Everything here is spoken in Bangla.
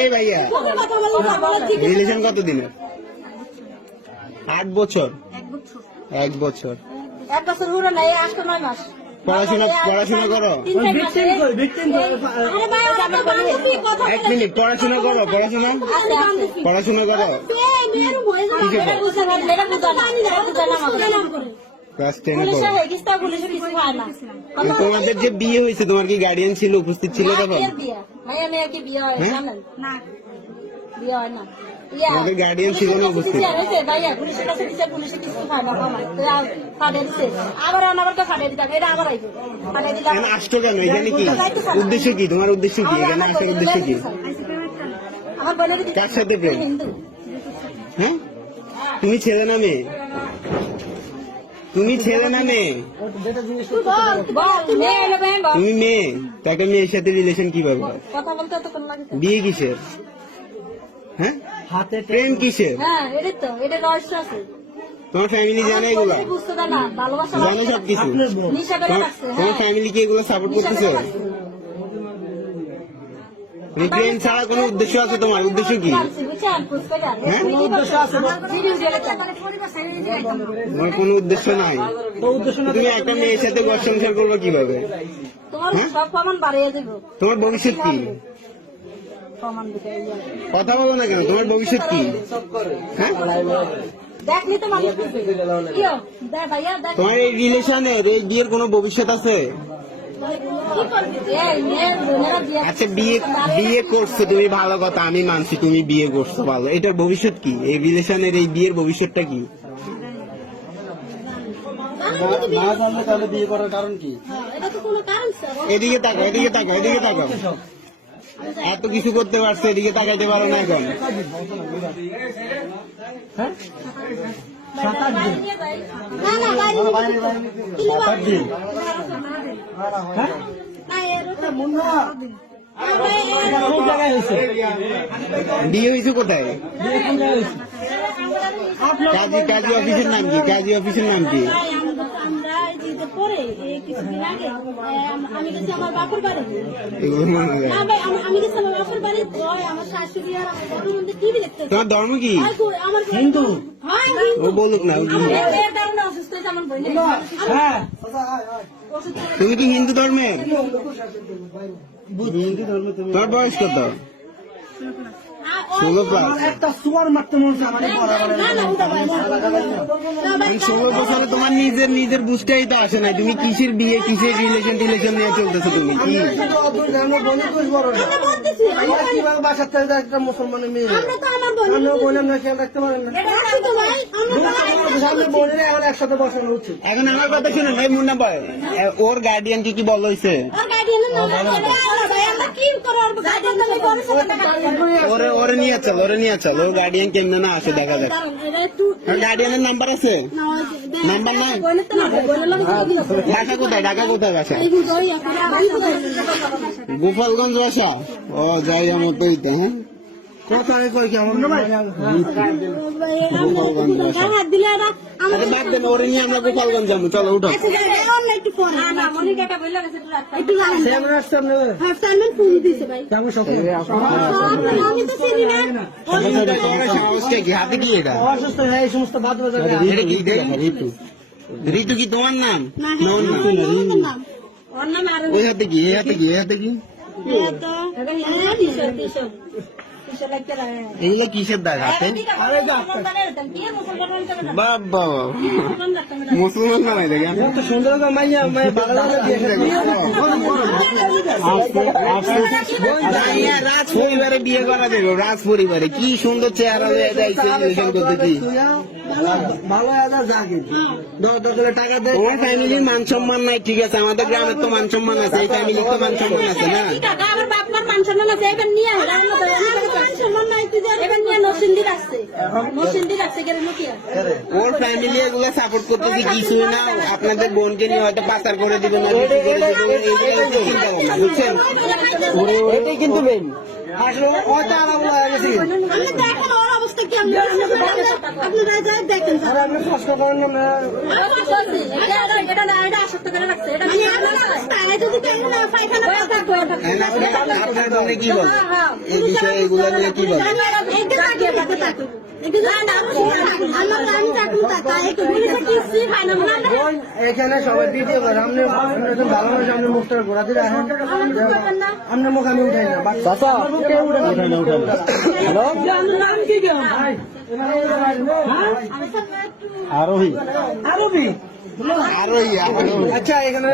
এই ভাইয়া রিলেশন কত দিনের? 8 বছর। 1 বছর। 1 বছর হলো না, 8 9 মাস। পড়াশোনা করো? 1 মিনিট, পড়াশোনা করো? পড়াশোনা করো? ক্লাস 10 এ পড়ো। তোমাদের যে বিয়ে হয়েছে, তোমার কি গার্ডিয়ান ছিল, উপস্থিত ছিল তখন? তোমাদের গার্ডিয়ান ছিল না উপস্থিত? আসতো কেন এখানে? কি উদ্দেশ্য, কি তোমার উদ্দেশ্য, কি এখানে আসার উদ্দেশ্য কি? কার সাথে প্রেম? হ্যাঁ, তুমি ছেলে না মেয়ে? তুমি ছেলে না মেয়ে? তুমি মেয়ে, তো একটা মেয়ের সাথে রিলেশন কিভাবে? বিয়ে কিসের? হ্যাঁ, প্রেম কিসের? তোমার ফ্যামিলি জানে এগুলো? জানে সবকিছু? তোমার ফ্যামিলি কি এগুলো সাপোর্ট করতেছে? প্রেম ছাড়া কোনো উদ্দেশ্য আছে তোমার? উদ্দেশ্য কি? তোমার কোনো উদ্দেশ্য নাই? তুমি একটা মেয়ের সাথে ঘর সংসার করবো কিভাবে? তোমার ভবিষ্যৎ কি? কথা বলো না কেন? তোমার ভবিষ্যৎ কি? হ্যাঁ, তোমার এই রিলেশনের, এই বিয়ের কোনো ভবিষ্যৎ আছে? আচ্ছা, বিয়ে করছো তুমি, ভালো কথা, আমি মানছি তুমি বিয়ে করছো, ভালো। এটার ভবিষ্যৎ কি? এই রিলেশনের এই বিয়ের ভবিষ্যৎটা কি? তাহলে বিয়ে করার কারণ কি? এদিকে তাকাও, এদিকে তাকাও, এদিকে তাকাও। এত কিছু করতে পারছো, এদিকে তাকাইতে পারো না এখন? বিয়ে হয়েছে কোথায়? কাজী অফিসের নাম কি? কাজী অফিসের নাম কি? তোমার ধর্ম কি? হিন্দু। ও বলুক না। তুমি কি হিন্দু ধর্মের? তোমার বয়স কত? 16+। একটা সুয়ার মারতে মনে হচ্ছে আমাদের 16 বছরে তোমার নিজের বুঝতেই তো আসে নাই। তুমি কিসের বিয়ে, কিসের রিলেশন নিয়ে চলতেছো? তুমি কি কিভাবে বাসার থেকে একটা মুসলমানের মেয়ে বললাম না, খেয়াল রাখতে পারেন না? বোনের এখন একসাথে বসানো উচিত। এখন আমার কথা শুনুন, এই মুন্না ভাই, ওর গার্ডিয়ান কি বল হয়েছে? ওরে নিয়ে চল, ওর গার্ডিয়ান কেমন না আসে দেখা যাক। গার্ডিয়ানের নাম্বার আছে? নাম্বার নাই? ঢাকা কোথায় বাসা? গোপালগঞ্জ বাসা? ও, যাই আমার তো হ্যাঁ। ওরে নিয়ে আমরা গোপালগঞ্জ যাবো, চলো উঠো। হাতে কি এটা? ঋতু কি তোমার নাম? ওই হাতে কি? এগুলো কিসের দাগ হাতে? বাবা, মুসলমান বানাই দেখেন। সুন্দর রাজ পরিবারে বিয়ে করা যাবে, রাজ পরিবারে কি সুন্দর চেহারা করতেছি। তোমার ফ্যামিলির মান সম্মান নাই, ঠিক আছে, আমাদের গ্রামের তো মান সম্মান আছে, এই ফ্যামিলির তো মান সম্মান আছে না? ওর ফ্যামিলি এগুলো সাপোর্ট করতেছে কিছুই না। আপনাদের বোনকে নিয়ে হয়তো পাচার করে দিবে না, চিন্তা ভাবনা, বুঝছেন? এটাই কিন্তু মেন। আসলে অবস্থা কি আপনারা যাই দেখেন আর আপনি কষ্ট করেন না এটা আসক্ত করে রাখছে এটা যদি পায়খানা আপনার বলে কি বলে এই বিষয়ে এগুলো নিয়ে কি বলে এখানে সবাই ভিডিও করে আপনি ভালো মানুষ আপনি মুখটা ঘোরা দিয়ে রাখেন আপনার মুখ আমি উঠাই না আরোহী আচ্ছা এখানে